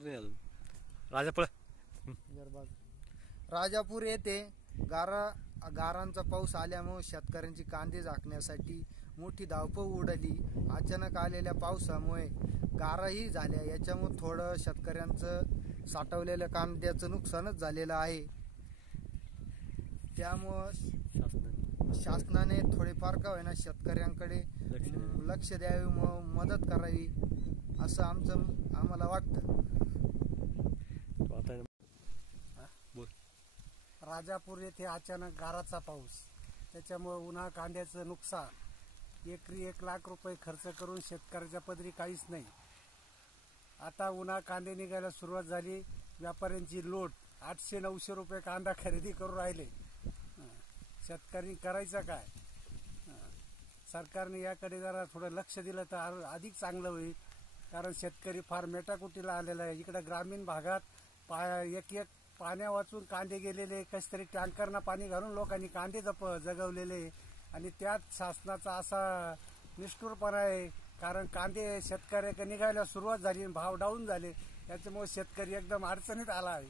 राजापूर राजापूर येथे गारांचा पाऊस आल्यामुळे शेतकऱ्यांची कांदे झाकण्यासाठी मोठी धावपळ उडाली। अचानक आलेल्या पावसामुळे गाराही झाल्या, याच्यामुळे थोडं शेतकऱ्यांचं साठवलेल्या कांद्याचं नुकसानच झालेलं आहे। त्यामुळे शासनाने थोडेफार का होईना शेतकऱ्यांकडे लक्ष द्यावे, मदत करावी असं आम्हाला वाटतं। राजापूर येथे अचानक गाराचा पाऊस, त्याच्यामुळे उन्हा कांद्याचं नुकसान, एकरी 1 लाख रुपये खर्च करून शेतकऱ्याच्या पदरी काहीच नाही। आता उन्हा कांदे निघायला सुरुवात झाली, व्यापाऱ्यांची लोट 800-900 रुपये कांदा खरेदी करून राहिले। शेतकरी करायचं काय? सरकारने याकडे जरा थोडं लक्ष दिलं तर अधिक चांगलं होईल, कारण शेतकरी फार मेटाकुटीला आलेला आहे। इकडे ग्रामीण भागात एक पाण्या वाचून कांदे गेलेले, कस तरी टँकरना पाणी घालून लोकांनी कांदे जगवलेले, आणि त्यात शासनाचा असा निष्ठुरपणा आहे। कारण कांदे शेतकऱ्याकडे निघायला सुरुवात झाली, भाव डाऊन झाले, त्याच्यामुळे शेतकरी एकदम अडचणीत आला आहे।